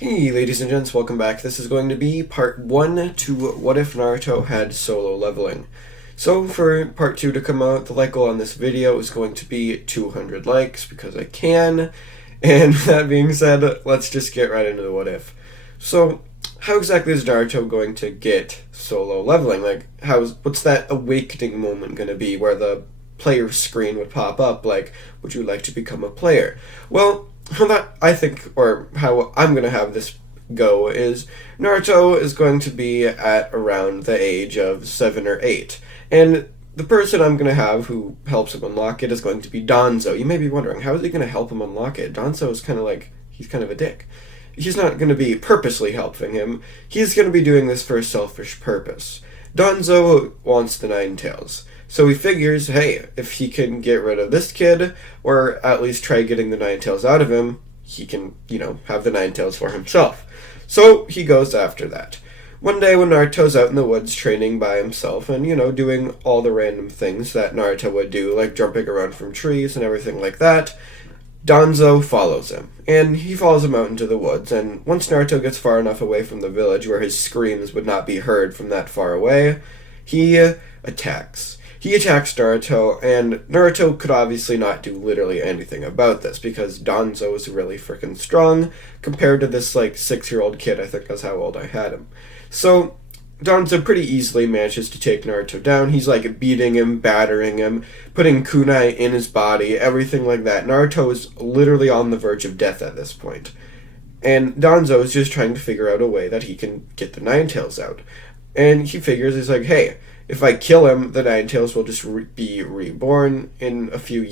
Hey ladies and gents, welcome back. This is going to be part 1 to What If Naruto Had Solo Leveling. So for part 2 to come out, the like goal on this video is going to be 200 likes because I can. And that being said, let's just get right into the what if. So how exactly is Naruto going to get solo leveling? What's that awakening moment going to be where the player screen would pop up like, would you like to become a player? Well, how that I think, or how I'm gonna have this go is Naruto is going to be at around the age of 7 or 8, and the person I'm gonna have who helps him unlock it is going to be Danzo. You may be wondering, how is he gonna help him unlock it? Danzo is he's kind of a dick. He's not gonna be purposely helping him. He's gonna be doing this for a selfish purpose. Danzo wants the Nine Tails. So he figures, hey, if he can get rid of this kid, or at least try getting the Nine Tails out of him, he can, have the Nine Tails for himself. So he goes after that. One day when Naruto's out in the woods training by himself and, doing all the random things that Naruto would do, like jumping around from trees and everything like that, Danzo follows him. And he follows him out into the woods, and once Naruto gets far enough away from the village where his screams would not be heard from that far away, he attacks. He attacks Naruto, and Naruto could obviously not do literally anything about this because Danzo is really freaking strong compared to this 6-year-old kid. I think that's how old I had him. So Danzo pretty easily manages to take Naruto down. He's beating him, battering him, putting kunai in his body, everything like that. Naruto is literally on the verge of death at this point. And Danzo is just trying to figure out a way that he can get the Nine Tails out. And he figures, he's like, hey, if I kill him, the Nine Tails will just be reborn in a few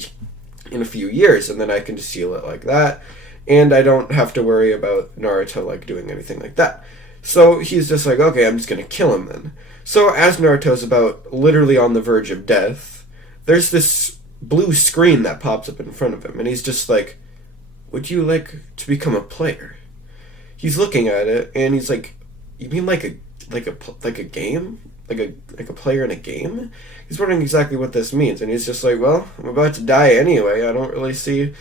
years, and then I can just seal it like that, and I don't have to worry about Naruto doing anything like that. So he's just like, okay, I'm just gonna kill him then. So as Naruto's about literally on the verge of death, there's this blue screen that pops up in front of him, and he's just like, would you like to become a player? He's looking at it, and he's like, you mean like a game? Like a player in a game? He's wondering exactly what this means, and he's just like, well, I'm about to die anyway, I don't really see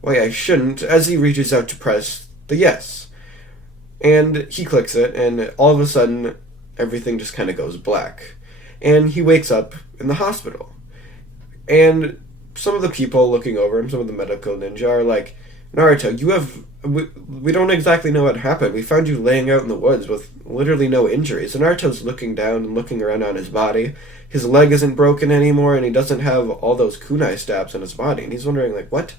why I shouldn't, as he reaches out to press the yes. And he clicks it, and all of a sudden, everything just kind of goes black. And he wakes up in the hospital. And some of the people looking over him, some of the medical ninja, are like, Naruto, we don't exactly know what happened. We found you laying out in the woods with literally no injuries. And Naruto's looking down and looking around on his body. His leg isn't broken anymore, and he doesn't have all those kunai stabs on his body. And he's wondering, what?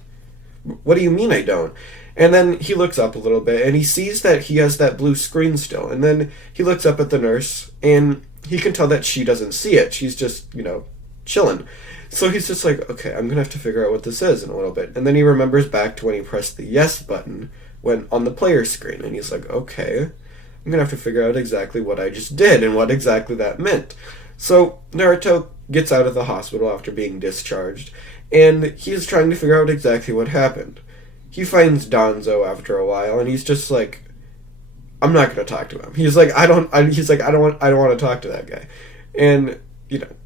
What do you mean I don't? And then he looks up a little bit, and he sees that he has that blue screen still. And then he looks up at the nurse, and he can tell that she doesn't see it. She's just, chilling. So he's just like, okay, I'm going to have to figure out what this is in a little bit. And then he remembers back to when he pressed the yes button when on the player screen. And he's like, okay, I'm going to have to figure out exactly what I just did and what exactly that meant. So Naruto gets out of the hospital after being discharged, and he's trying to figure out exactly what happened. He finds Danzo after a while, and he's just like, I'm not going to talk to him. He's like, I don't want to talk to that guy. And,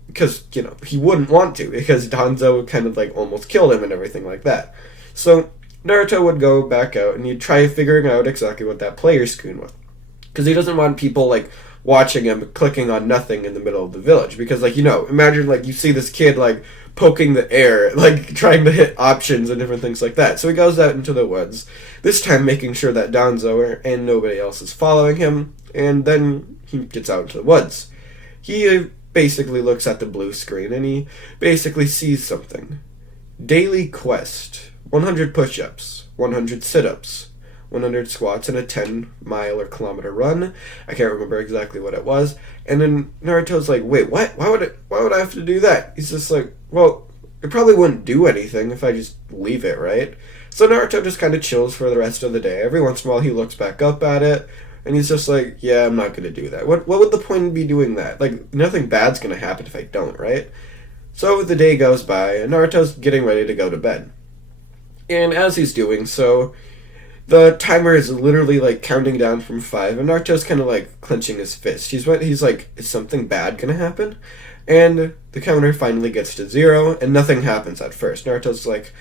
because, he wouldn't want to, because Danzo kind of almost killed him and everything like that. So Naruto would go back out and he'd try figuring out exactly what that player screen was. Because he doesn't want people watching him clicking on nothing in the middle of the village. Because imagine you see this kid poking the air, trying to hit options and different things like that. So he goes out into the woods, this time making sure that Danzo and nobody else is following him, and then he gets out into the woods. He basically looks at the blue screen, and he basically sees something. Daily quest: 100 push-ups, 100 sit-ups, 100 squats, and a 10-mile or kilometer run. I can't remember exactly what it was. And then Naruto's like, wait, what? Why would I have to do that? He's just like, well, it probably wouldn't do anything if I just leave it, right? So Naruto just kind of chills for the rest of the day. Every once in a while he looks back up at it, and he's just like, yeah, I'm not going to do that. What would the point be doing that? Nothing bad's going to happen if I don't, right? So the day goes by, and Naruto's getting ready to go to bed. And as he's doing so, the timer is literally counting down from 5, and Naruto's kind of clenching his fist. He's like, is something bad going to happen? And the counter finally gets to 0, and nothing happens at first. Naruto's like,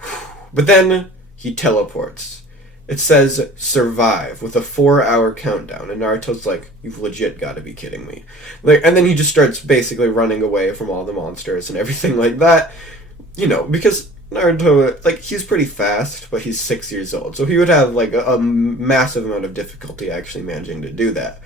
whew. But then he teleports. it says survive with a 4-hour countdown, and Naruto's like, you've legit got to be kidding me. Like, and then he just starts basically running away from all the monsters and everything like that, because Naruto, like, he's pretty fast, but he's 6 years old, so he would have like a massive amount of difficulty actually managing to do that.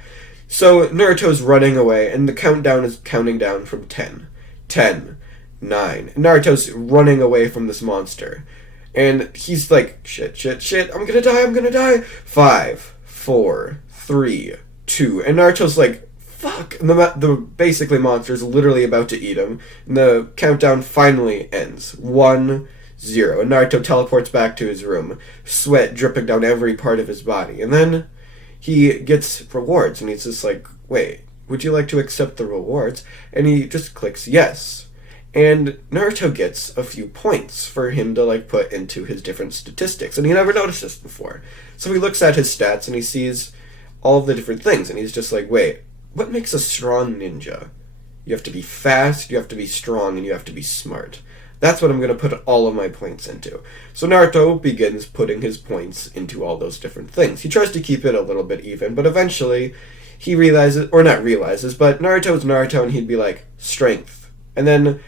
So Naruto's running away, and the countdown is counting down from 10, 10, 9. And Naruto's running away from this monster. And he's like, shit, shit, shit, I'm gonna die. 5, 4, 3, 2. And Naruto's like, fuck. And the basically monster's literally about to eat him. And the countdown finally ends. 1, 0. And Naruto teleports back to his room, sweat dripping down every part of his body. And then he gets rewards, and he's just like, wait, would you like to accept the rewards? And he just clicks yes. And Naruto gets a few points for him to like put into his different statistics, and he never noticed this before. So he looks at his stats and he sees all of the different things, and he's just like, wait, what makes a strong ninja? You have to be fast, you have to be strong, and you have to be smart. That's what I'm going to put all of my points into. So Naruto begins putting his points into all those different things. He tries to keep it a little bit even, but eventually he realizes, or not realizes, but Naruto's Naruto, and he'd be like, strength. And then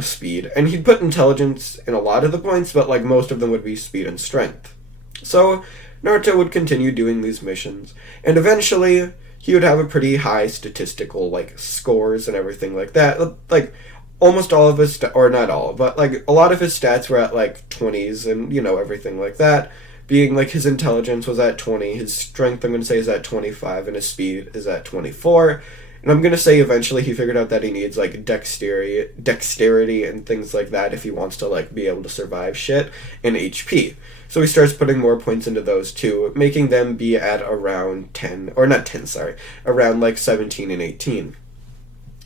speed. And he'd put intelligence in a lot of the points, but like most of them would be speed and strength. So Naruto would continue doing these missions, and eventually he would have a pretty high statistical like scores and everything like that. Like almost all of his, or not all, but like a lot of his stats were at like 20s and everything like that. Being like his intelligence was at 20, his strength I'm going to say is at 25, and his speed is at 24. And I'm going to say eventually he figured out that he needs, like, dexterity and things like that if he wants to, like, be able to survive shit, and HP. So he starts putting more points into those, too, making them be at around 10, or not 10, sorry, around, like, 17 and 18.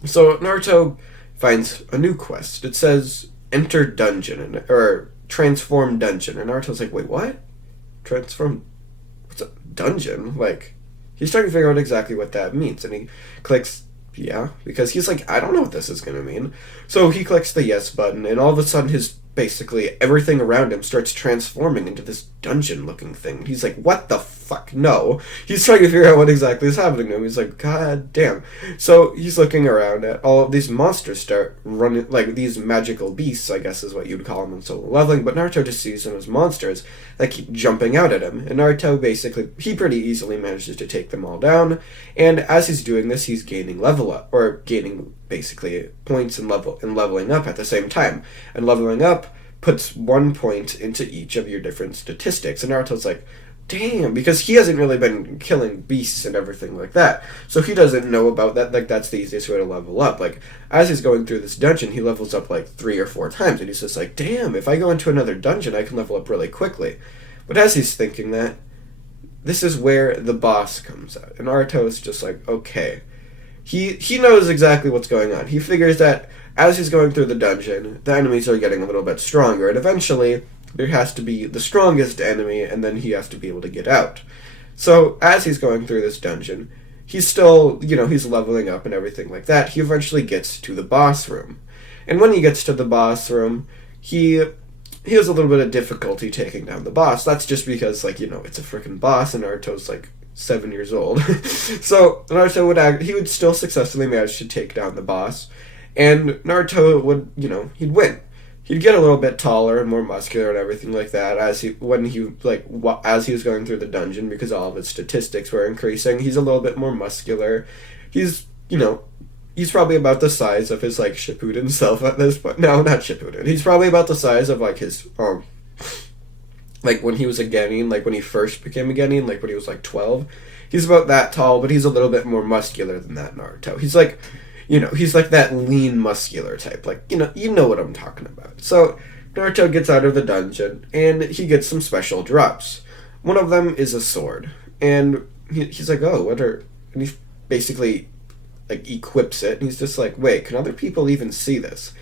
So Naruto finds a new quest. It says, enter dungeon, or transform dungeon. And Naruto's like, wait, what? Transform? What's a dungeon? Like, he's trying to figure out exactly what that means, and he clicks yeah, because he's like, I don't know what this is going to mean. So he clicks the yes button, and all of a sudden basically everything around him starts transforming into this dungeon-looking thing. He's like, what the fuck? No. He's trying to figure out what exactly is happening to him. He's like, god damn. So he's looking around at all of these monsters start running, like these magical beasts, I guess is what you'd call them in solo leveling, but Naruto just sees them as monsters that keep jumping out at him. And Naruto basically, he pretty easily manages to take them all down, and as he's doing this, he's gaining level up, or gaining basically points and leveling up at the same time. And leveling up puts 1 point into each of your different statistics. And Naruto's like, damn, because he hasn't really been killing beasts and everything like that. So he doesn't know about that. Like, that's the easiest way to level up. Like, as he's going through this dungeon, he levels up like 3 or 4 times. And he's just like, damn, if I go into another dungeon, I can level up really quickly. But as he's thinking that, this is where the boss comes out. And Naruto is just like, okay. He knows exactly what's going on. He figures that as he's going through the dungeon, the enemies are getting a little bit stronger, and eventually there has to be the strongest enemy, and then he has to be able to get out. So as he's going through this dungeon, he's still, he's leveling up and everything like that. He eventually gets to the boss room. And when he gets to the boss room, he has a little bit of difficulty taking down the boss. That's just because, it's a freaking boss, and Naruto's, 7 years old. So Naruto would still successfully manage to take down the boss, and Naruto would, he'd win. He'd get a little bit taller and more muscular and everything like that as he was going through the dungeon, because all of his statistics were increasing. He's a little bit more muscular. He's probably about the size of his Shippuden self at this point. No, not Shippuden. He's probably about the size of his when he was a Genin, when he first became a Genin, when he was 12. He's about that tall, but he's a little bit more muscular than that Naruto. He's he's that lean muscular type. You know what I'm talking about. So Naruto gets out of the dungeon, and he gets some special drops. One of them is a sword, and he's like, oh, and he basically equips it, and he's just like, wait, can other people even see this?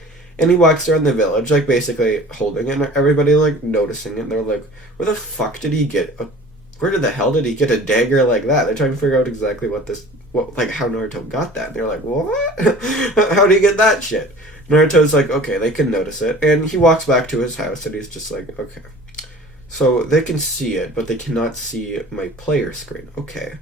And he walks around the village, basically holding it, and everybody, noticing it, and they're like, where the the hell did he get a dagger like that? They're trying to figure out exactly how Naruto got that. And they're like, what? How do you get that shit? Naruto's like, okay, they can notice it. And he walks back to his house, and he's just like, okay. So they can see it, but they cannot see my player screen. Okay.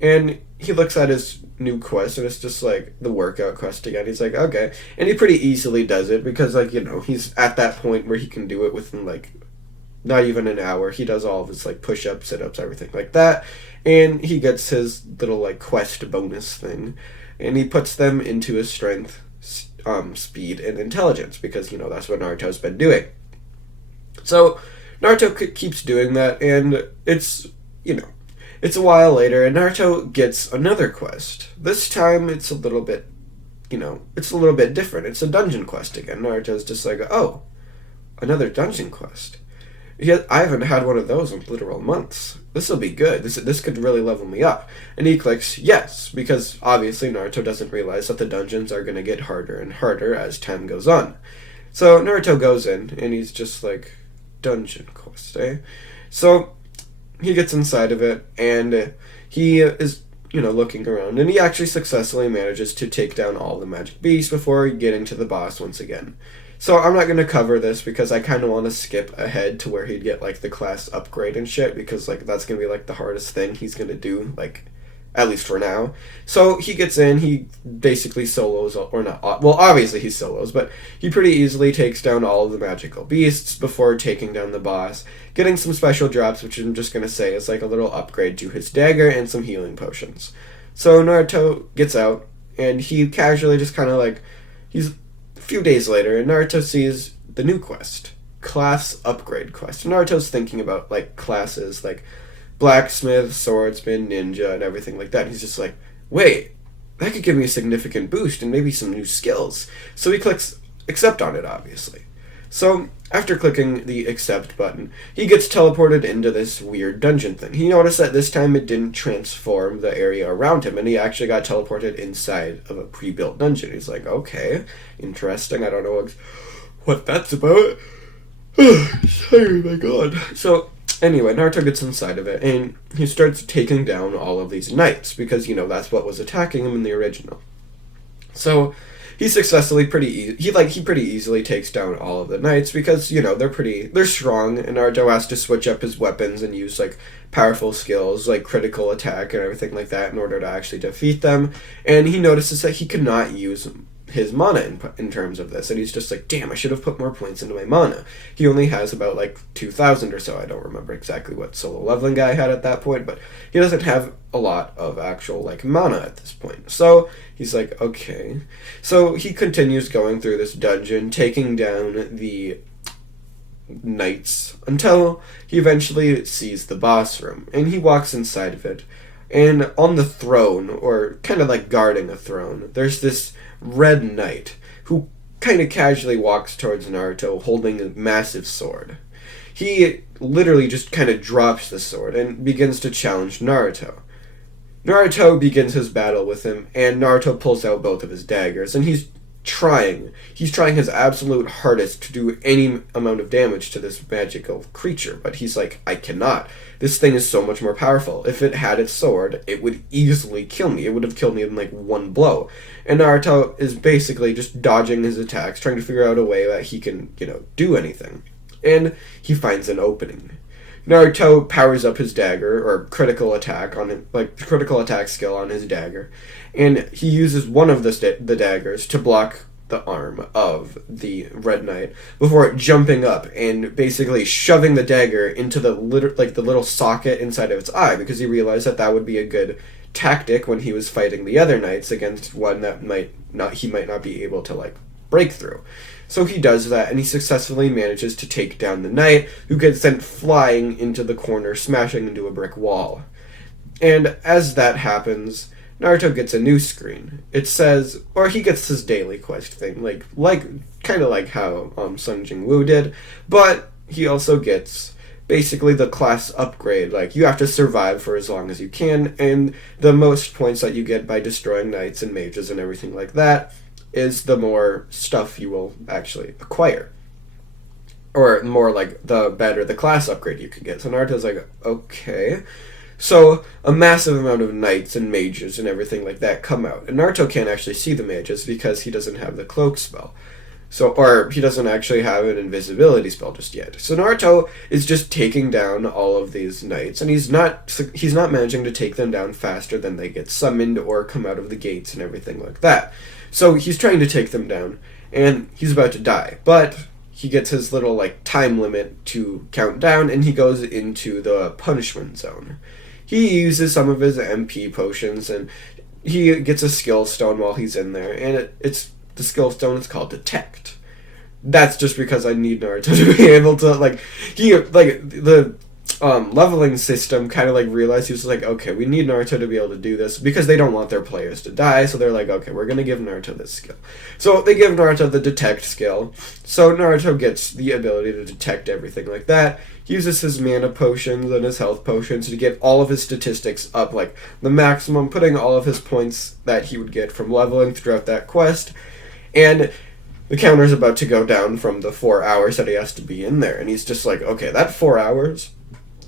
And he looks at his new quest, and it's just like the workout quest again. He's like, okay. And he pretty easily does it because, like, he's at that point where he can do it within, like, not even an hour. He does all of his, like, push-ups, sit-ups, everything like that. And he gets his little, like, quest bonus thing. And he puts them into his strength, speed, and intelligence because, that's what Naruto's been doing. So Naruto keeps doing that, and it's a while later, and Naruto gets another quest. This time, it's a little bit different. It's a dungeon quest again. Naruto's just like, oh, another dungeon quest. I haven't had one of those in literal months. This will be good. This could really level me up. And he clicks yes, because obviously Naruto doesn't realize that the dungeons are going to get harder and harder as time goes on. So Naruto goes in, and he's just like, dungeon quest, eh? So he gets inside of it, and he is, looking around, and he actually successfully manages to take down all the magic beasts before getting to the boss once again. So I'm not going to cover this because I kind of want to skip ahead to where he'd get, like, the class upgrade and shit, because, like, that's going to be, like, the hardest thing he's going to do, like, at least for now. So he gets in, he basically solos, or not, well, obviously he solos, but he pretty easily takes down all of the magical beasts before taking down the boss, getting some special drops, which I'm just going to say is like a little upgrade to his dagger and some healing potions. So Naruto gets out, and he casually just kind of like, he's a few days later, and Naruto sees the new quest, class upgrade quest. Naruto's thinking about, like, classes, like, blacksmith, swordsman, ninja, and everything like that. And he's just like, wait, that could give me a significant boost and maybe some new skills. So he clicks accept on it, obviously. So after clicking the accept button, he gets teleported into this weird dungeon thing. He noticed that this time it didn't transform the area around him, and he actually got teleported inside of a pre-built dungeon. He's like, okay, interesting. I don't know what that's about. Oh my god. So anyway, Naruto gets inside of it, and he starts taking down all of these knights, because, that's what was attacking him in the original. So he successfully he pretty easily takes down all of the knights, because, they're strong, and Naruto has to switch up his weapons and use, like, powerful skills, like critical attack and everything like that in order to actually defeat them. And he notices that he could not use his mana in terms of this, and he's just like, damn, I should have put more points into my mana. He only has about, like, 2,000 or so. I don't remember exactly what solo leveling guy had at that point, but he doesn't have a lot of actual, like, mana at this point. So he's like, okay. So he continues going through this dungeon, taking down the knights, until he eventually sees the boss room, and he walks inside of it. And on the throne, or kind of like guarding a throne, there's this red knight who kind of casually walks towards Naruto holding a massive sword. He literally just kind of drops the sword and begins to challenge Naruto. Naruto begins his battle with him, and Naruto pulls out both of his daggers, and he's trying his absolute hardest to do any amount of damage to this magical creature, but he's like, I cannot. This thing is so much more powerful. If it had its sword, it would easily kill me. It would have killed me in, like, one blow. And Naruto is basically just dodging his attacks, trying to figure out a way that he can, do anything. And he finds an opening. Naruto powers up his dagger, or critical attack skill on his dagger, and he uses one of the daggers to block the arm of the Red Knight before jumping up and basically shoving the dagger into the little socket inside of its eye, because he realized that would be a good tactic when he was fighting the other knights against one that he might not be able to, like, break through. So he does that, and he successfully manages to take down the knight, who gets sent flying into the corner, smashing into a brick wall. And as that happens, Naruto gets a new screen. It says, or he gets his daily quest thing, kind of like how Sung Jin Woo did, but he also gets basically the class upgrade. Like, you have to survive for as long as you can, and the most points that you get by destroying knights and mages and everything like that is the more stuff you will actually acquire. Or more like the better the class upgrade you can get. So Naruto's like, okay. So a massive amount of knights and mages and everything like that come out. And Naruto can't actually see the mages because he doesn't have the cloak spell. So, or he doesn't actually have an invisibility spell just yet. So Naruto is just taking down all of these knights, and he's not managing to take them down faster than they get summoned or come out of the gates and everything like that. So he's trying to take them down, and he's about to die, but he gets his little like time limit to count down, and he goes into the punishment zone. He uses some of his MP potions, and he gets a skill stone while he's in there, and it's the skill stone is called Detect. That's just because I need Naruto to be able to the leveling system kind of like realized he was like, okay, we need Naruto to be able to do this because they don't want their players to die, so they're like, okay, we're gonna give Naruto this skill. So they give Naruto the Detect skill. So Naruto gets the ability to detect everything like that. He uses his mana potions and his health potions to get all of his statistics up like the maximum, putting all of his points that he would get from leveling throughout that quest. And the counter's about to go down from the 4 hours that he has to be in there. And he's just like, okay, that 4 hours,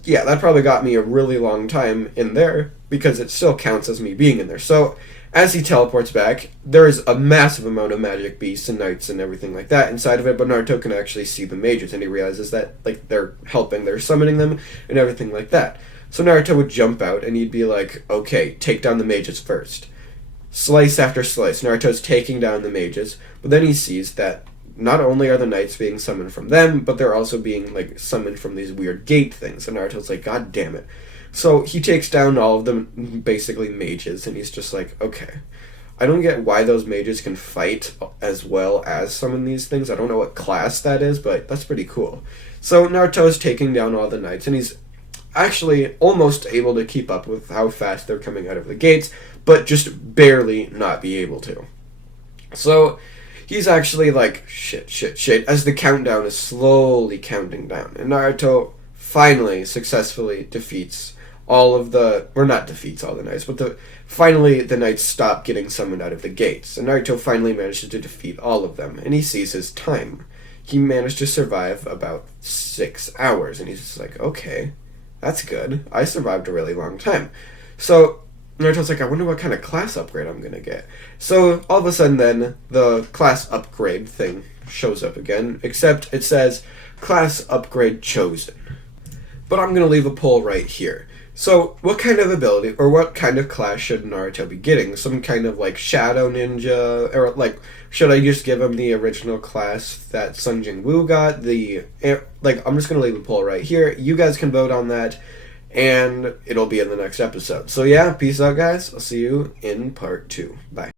yeah, that probably got me a really long time in there because it still counts as me being in there. So as he teleports back, there is a massive amount of magic beasts and knights and everything like that inside of it, but Naruto can actually see the mages, and he realizes that like they're helping, they're summoning them and everything like that. So Naruto would jump out and he'd be like, okay, take down the mages first. Slice after slice, Naruto's taking down the mages, but then he sees that not only are the knights being summoned from them, but they're also being like summoned from these weird gate things, and Naruto's like, god damn it. So he takes down all of them, basically mages, and he's just like, okay, I don't get why those mages can fight as well as summon these things. I don't know what class that is, but that's pretty cool. So Naruto's taking down all the knights, and he's actually almost able to keep up with how fast they're coming out of the gates, but just barely not be able to. So he's actually like, shit, as the countdown is slowly counting down. And Naruto finally successfully defeats all of the, or not defeats all the knights, but finally the knights stop getting summoned out of the gates. And Naruto finally manages to defeat all of them, and he sees his time. He managed to survive about 6 hours, and he's just like, okay, that's good. I survived a really long time. So Naruto's like, I wonder what kind of class upgrade I'm gonna get. So all of a sudden then, the class upgrade thing shows up again, except it says, class upgrade chosen. But I'm gonna leave a poll right here. So what kind of ability, or what kind of class should Naruto be getting? Some kind of like shadow ninja, or like, should I just give him the original class that Sung Jin Woo got? I'm just gonna leave a poll right here. You guys can vote on that, and it'll be in the next episode. So yeah, peace out guys. I'll see you in part 2. Bye.